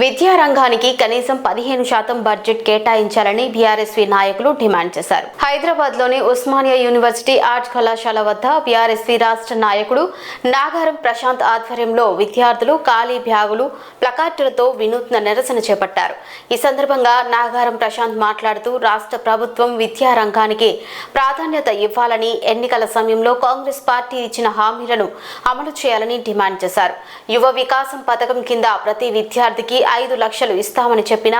విద్యారంగానికి కనీసం 15% బడ్జెట్ కేటాయించాలని బీఆర్ఎస్వీ నాయకులు డిమాండ్ చేశారు. హైదరాబాద్లోని ఉస్మానియా యూనివర్సిటీ ఆర్ట్ కళాశాల వద్ద బీఆర్ఎస్వీ రాష్ట్ర నాయకుడు నాగారం ప్రశాంత్ ఆధ్వర్యంలో విద్యార్థులు ఖాళీ బ్యాగులు, ప్లకార్డులతో వినూత్న నిరసన చేపట్టారు. ఈ సందర్భంగా నాగారం ప్రశాంత్ మాట్లాడుతూ రాష్ట్ర ప్రభుత్వం విద్యారంగానికి ప్రాధాన్యత ఇవ్వాలని, ఎన్నికల సమయంలో కాంగ్రెస్ పార్టీ ఇచ్చిన హామీలను అమలు చేయాలని డిమాండ్ చేశారు. యువ వికాసం పథకం కింద ప్రతి విద్యార్థికి 5 లక్షలు ఇస్తామని చెప్పినా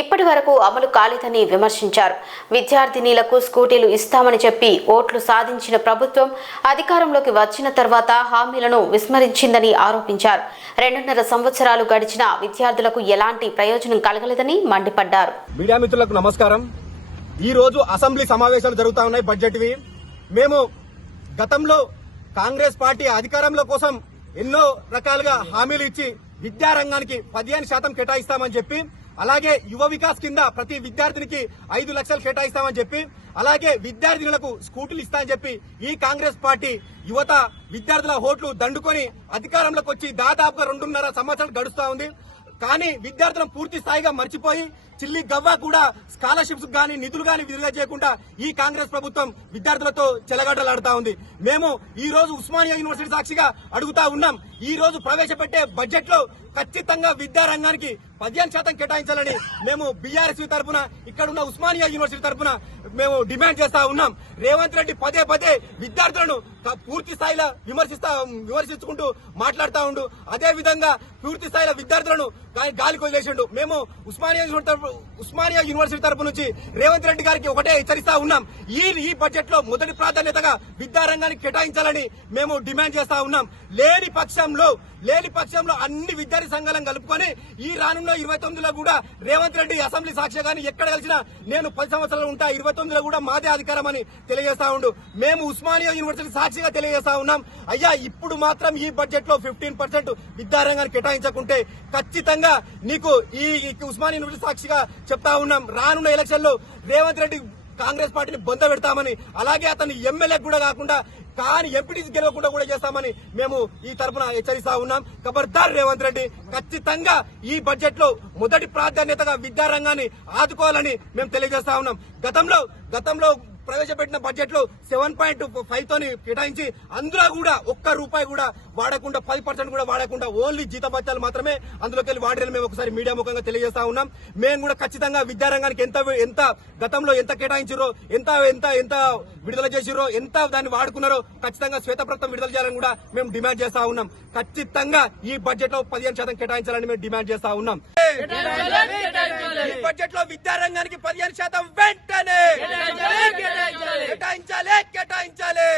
ఇప్పటి వరకు అమలు కాలేదని విమర్శించారు. విద్యార్థినీలకు స్కూటీలు ఇస్తామని చెప్పి ఓట్లు సాధించిన ప్రభుత్వం అధికారంలోకి వచ్చిన తర్వాత హామీలను విస్మరించిందని ఆరోపించారు. 2.5 సంవత్సరాలు గడిచిన విద్యార్థులకు ఎలాంటి ప్రయోజనం కలగలేదని మండిపడ్డారు. మీడియా మిత్రులకు నమస్కారం. ఈ రోజు అసెంబ్లీ సమావేశాలు జరుగుతా ఉన్నాయి. బడ్జెట్వి మేము గతంలో కాంగ్రెస్ పార్టీ అధికారంలో కోసం ఎన్నో రకాలుగా హామీలు ఇచ్చి విద్యారంగానికి 15% కేటాయిస్తామని చెప్పి, అలాగే యువ వికాస్ కింద ప్రతి విద్యార్థినికి 5 లక్షలు కేటాయిస్తామని చెప్పి, అలాగే విద్యార్థినులకు స్కూటీలు ఇస్తామని చెప్పి ఈ కాంగ్రెస్ పార్టీ యువత విద్యార్థుల ఓట్లు దండుకొని అధికారంలోకి వచ్చి దాదాపుగా 2.5 సంవత్సరాలు గడుస్తా ఉంది. కానీ విద్యార్థులను పూర్తి స్థాయిగా మర్చిపోయి చిల్లి గవ్వ కూడా స్కాలర్షిప్స్ గానీ నిధులు గానీ విడుదల చేయకుండా ఈ కాంగ్రెస్ ప్రభుత్వం విద్యార్థులతో చెలగాటలాడుతా ఉంది. మేము ఈ రోజు ఉస్మానియా యూనివర్సిటీ సాక్షిగా అడుగుతా ఉన్నాం. ఈ రోజు ప్రవేశపెట్టే బడ్జెట్ లో ఖచ్చితంగా విద్యారంగానికి 15% కేటాయించాలని మేము బీఆర్ఎస్ తరఫున, ఇక్కడ ఉన్న ఉస్మానియా యూనివర్సిటీ తరఫున మేము డిమాండ్ చేస్తా ఉన్నాం. రేవంత్ రెడ్డి పదే పదే విద్యార్థులను పూర్తి స్థాయిలో విమర్శించుకుంటూ మాట్లాడుతూ ఉండు. అదే విధంగా పూర్తి స్థాయిలో విద్యార్థులను గాలికి వదిలేసిండు. మేము ఉస్మానియా యూనివర్సిటీ తరపు నుంచి రేవంత్ రెడ్డి గారికి ఒకటే హెచ్చరిస్తా ఉన్నాం. ఈ బడ్జెట్ లో మొదటి ప్రాధాన్యతగా విద్యారంగానికి కేటాయించాలని మేము డిమాండ్ చేస్తా ఉన్నాం. లేని పక్షంలో అన్ని విద్యార్థి సంఘాలను కలుపుకొని ఈ రానున్న 29లో కూడా రేవంత్ రెడ్డి అసెంబ్లీ సాక్షిగా కానీ ఎక్కడ కలిసినా నేను 10 సంవత్సరాలు ఉంటా, 29లో కూడా మాదే అధికారం అని తెలియజేస్తా ఉండు. మేము ఉస్మానియా యూనివర్సిటీ సాక్షిగా తెలియజేస్తా ఉన్నాం. అయ్యా, ఇప్పుడు మాత్రం ఈ బడ్జెట్ లో 15% విద్యారంగానికి కేటాయించకుంటే ఖచ్చితంగా నీకు ఈ ఉస్మానియా యూనివర్సిటీ సాక్షిగా చెప్తా ఉన్నాం, రానున్న ఎలక్షన్ లో రేవంత్ రెడ్డి కాంగ్రెస్ పార్టీని బొంద పెడతామని, అలాగే అతను ఎమ్మెల్యే కూడా కాకుండా కానీ ఎంపీటీసీ గెలవకుండా కూడా చేస్తామని మేము ఈ తరఫున హెచ్చరిస్తా ఉన్నాం. ఖబర్దార్ రేవంత్ రెడ్డి, ఖచ్చితంగా ఈ బడ్జెట్ లో మొదటి ప్రాధాన్యతగా విద్యారంగాన్ని ఆదుకోవాలని మేము తెలియజేస్తా ఉన్నాం. గతంలో ప్రవేశపెట్టిన బడ్జెట్ లో 7.5 తోని కేటాయించి అందులో కూడా ₹1 కూడా వాడకుండా 10% కూడా వాడకుండా ఓన్లీ జీతభత్యాలు మాత్రమే అందులోకి వెళ్ళి వాడిని మేము ఒకసారి మీడియా ముఖంగా తెలియజేస్తా ఉన్నాం. మేము కూడా ఖచ్చితంగా విద్యారంగానికి ఎంత గతంలో ఎంత కేటాయించారో, ఎంత విడుదల చేసిరో, ఎంత దాన్ని వాడుకున్నారో ఖచ్చితంగా శ్వేతపత్రం విడుదల చేయాలని కూడా మేము డిమాండ్ చేస్తా ఉన్నాం. ఖచ్చితంగా ఈ బడ్జెట్ లో 15% కేటాయించాలని మేము డిమాండ్ చేస్తా ఉన్నాం. ఈ బడ్జెట్ లో విద్యారంగానికి 15% వెంటనే కేటాయించాలి.